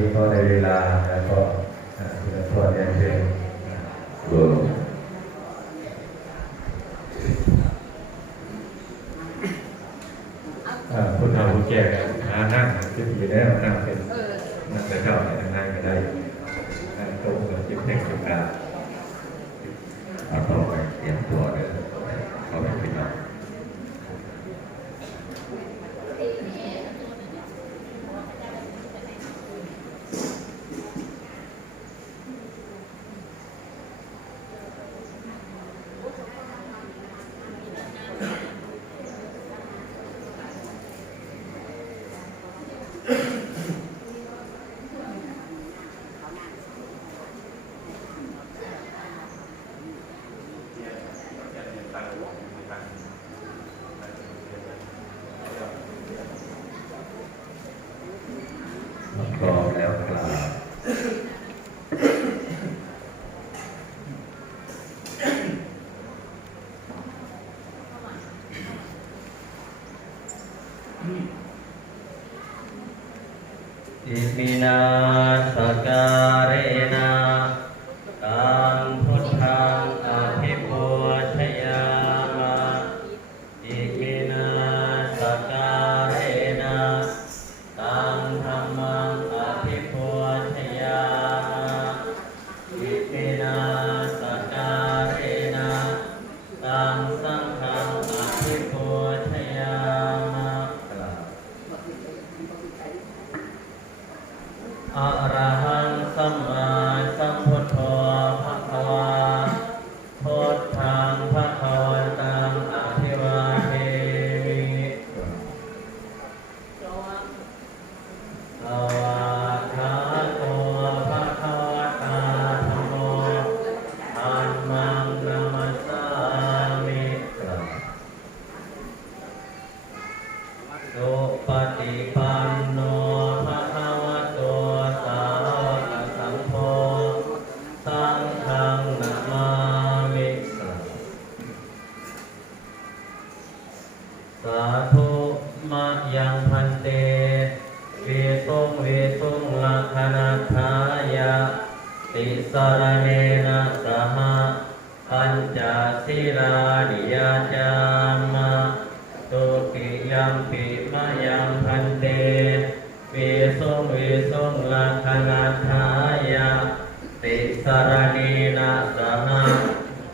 นี้ก็ในเวลาแล้วก็คุณพรเรียนเชิญคุณเอาคุณแก่หาหน้าที่ดีแล้วนะ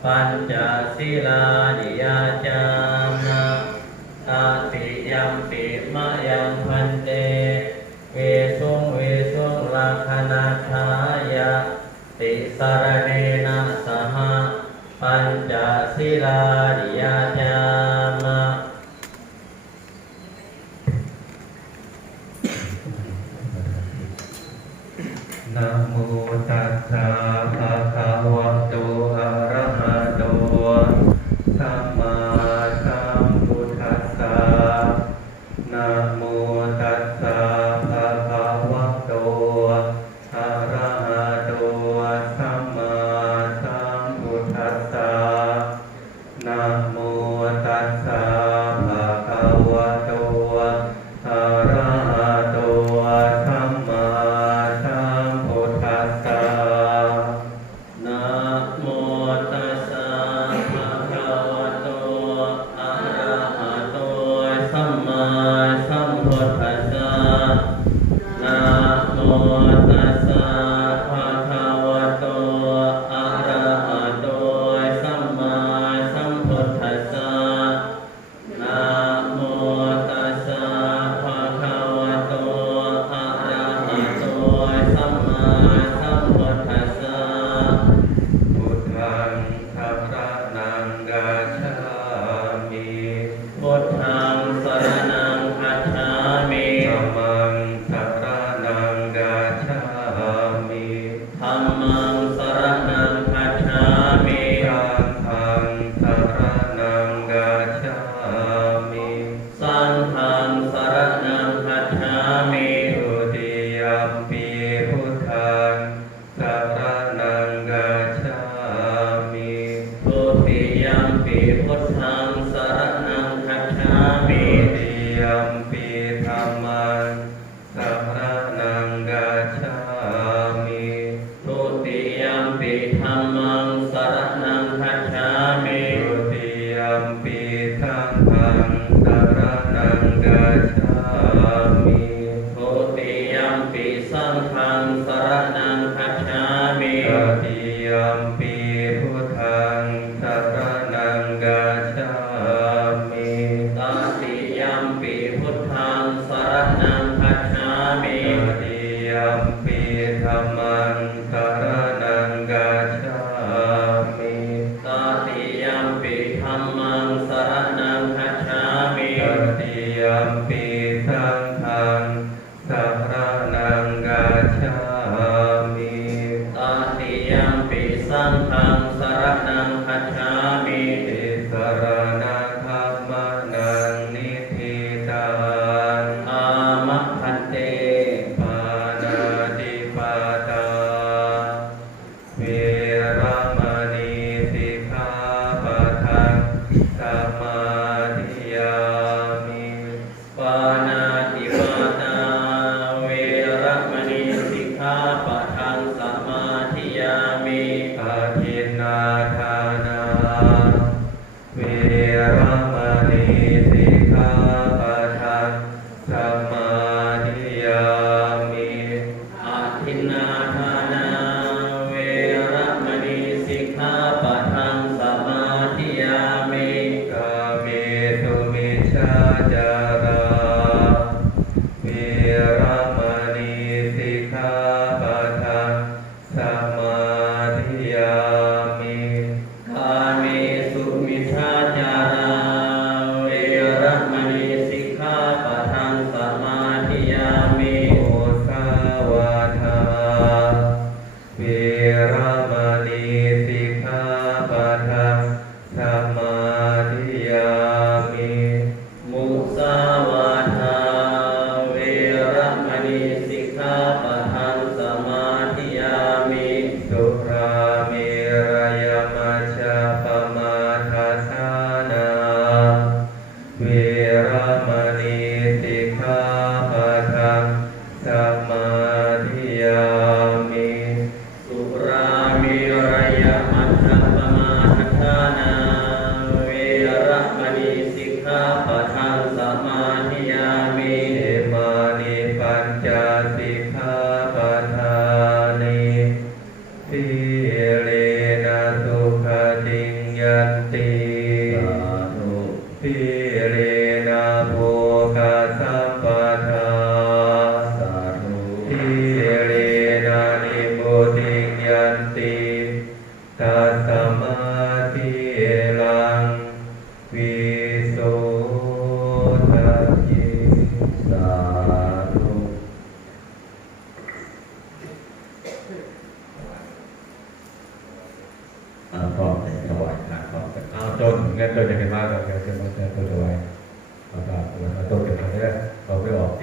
ปัญจศีลานิยาจา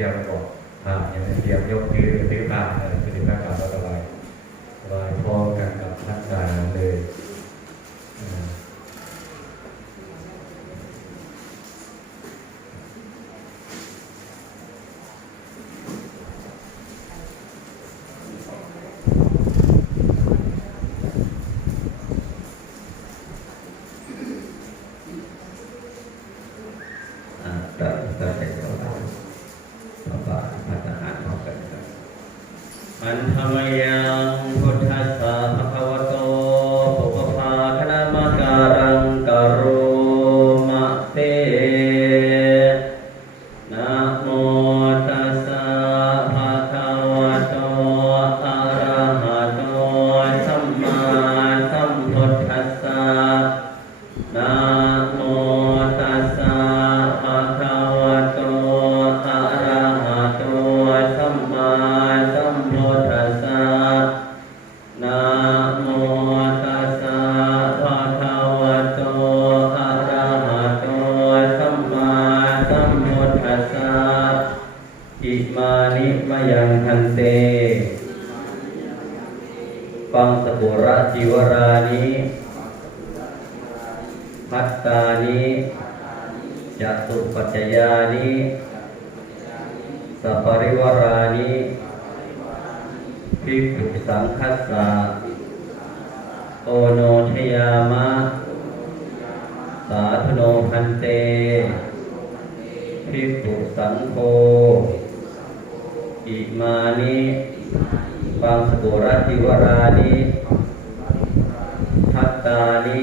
ที่ยวไปก่อนอย่างเที่ยวยกพื้นยืนบ้างอะไรปฏิบัติการแล้วก็ลอยลอยพอมกันกับทักษะเลยอ่า พัตตานิจตุปัจจานิสัปริวารานิภิกขุสังคสสโอโนทยามะ สาธโนพันเตภิกขุสังโฆอิมานิปังสกุรติวรานิทัตตานิ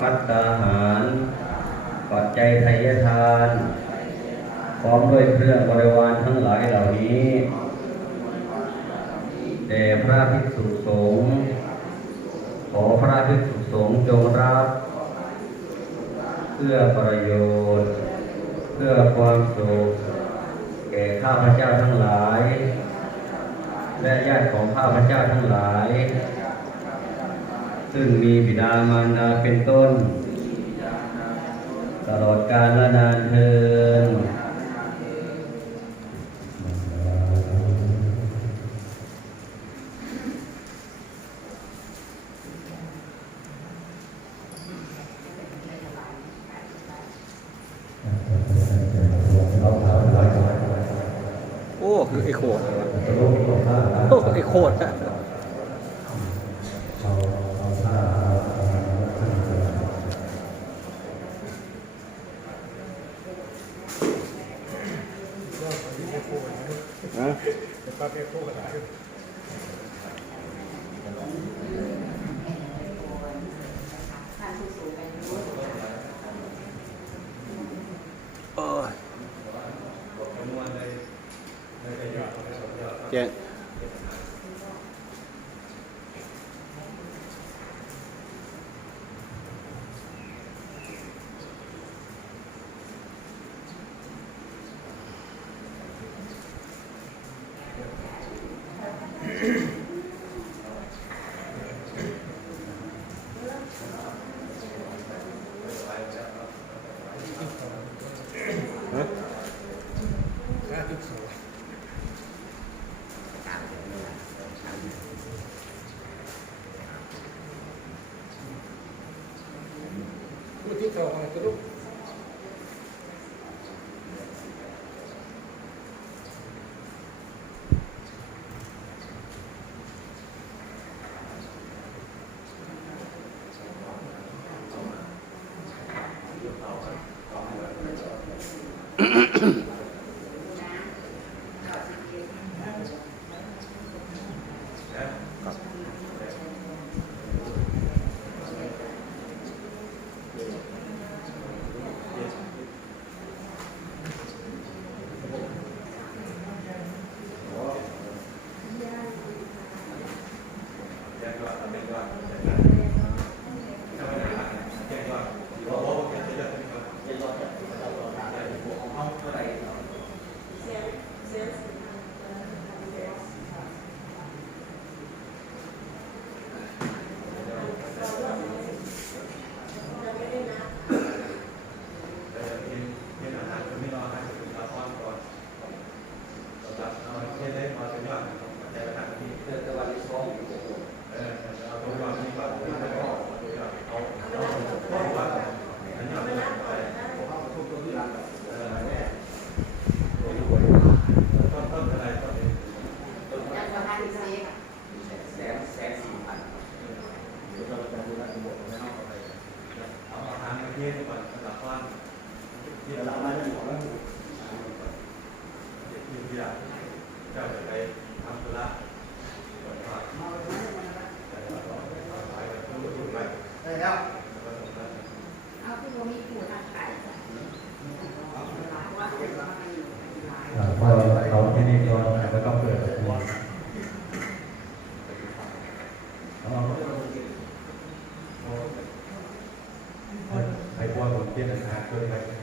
พัตตาหาร ปัจจัยไทยทาน พร้อมด้วยเครื่องบริวารทั้งหลายเหล่านี้แด่พระภิกษุสงฆ์ขอพระภิกษุสงฆ์จงรับเพื่อประโยชน์ เพื่อความสุขแก่ข้าพเจ้าทั้งหลาย และญาติของข้าพเจ้าทั้งหลาย ซึ่งมีบิดามารดาเป็นต้น ตลอดกาลและนานเทิน เราถามหลายคน โอ้คือไอ้โคตร ตลกของข้า โอ้ไอ้โคตรอะ เอาเอาผ้าเอาเอาเอา เอ เต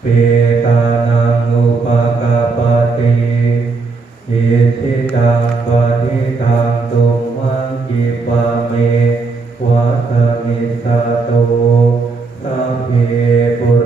เปตานังอุปกาปติอิทิตังปฏิตังตุมังกิปะเมวัตมิสตุสัพเพปุ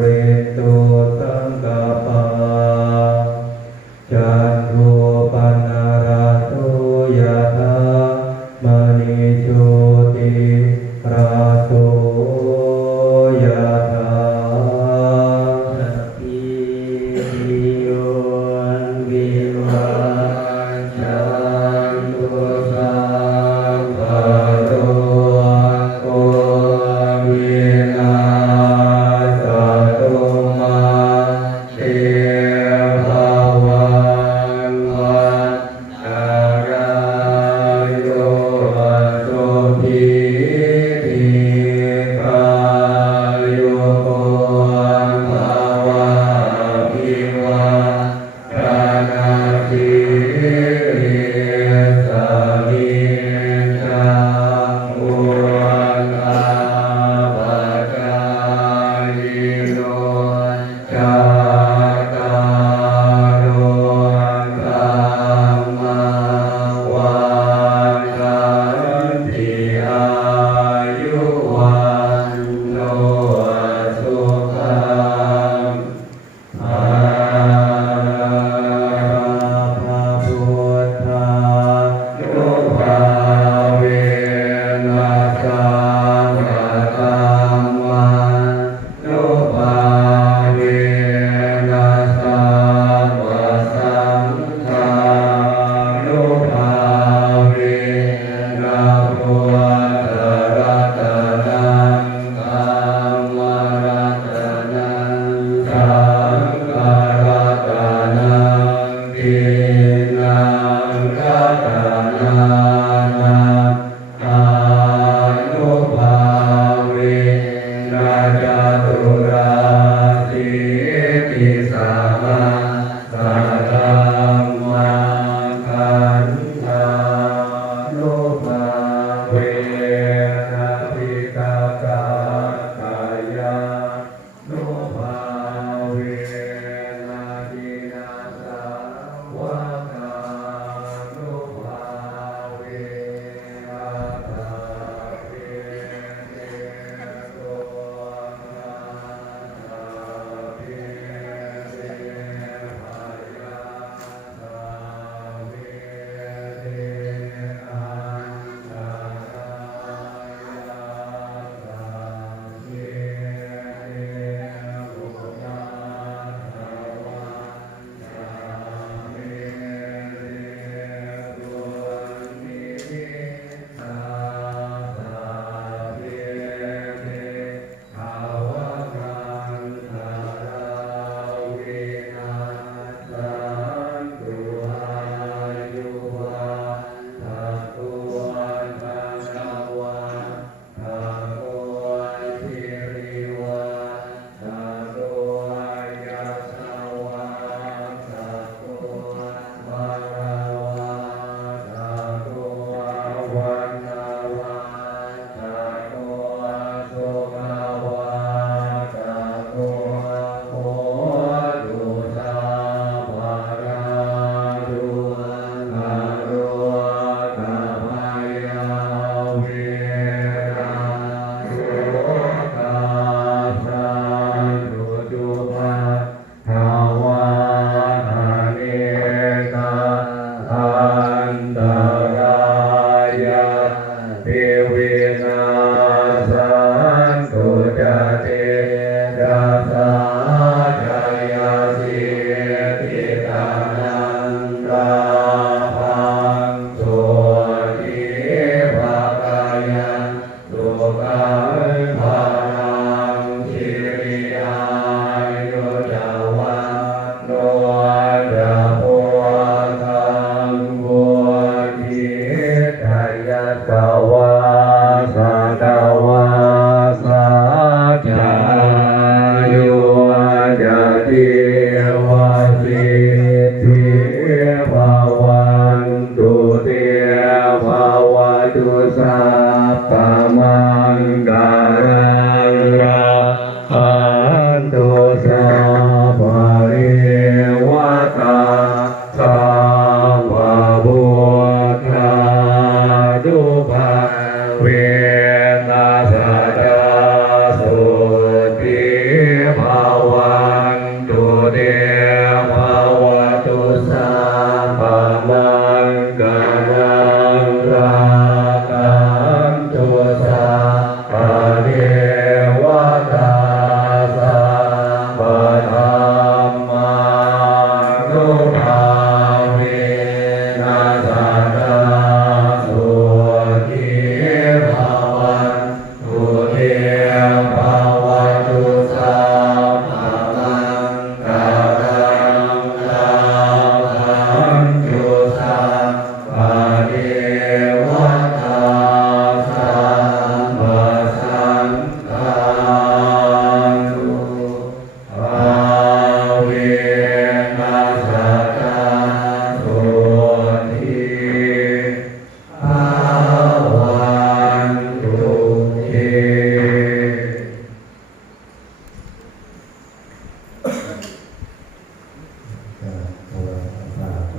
Bhagavad Come on, Namanga.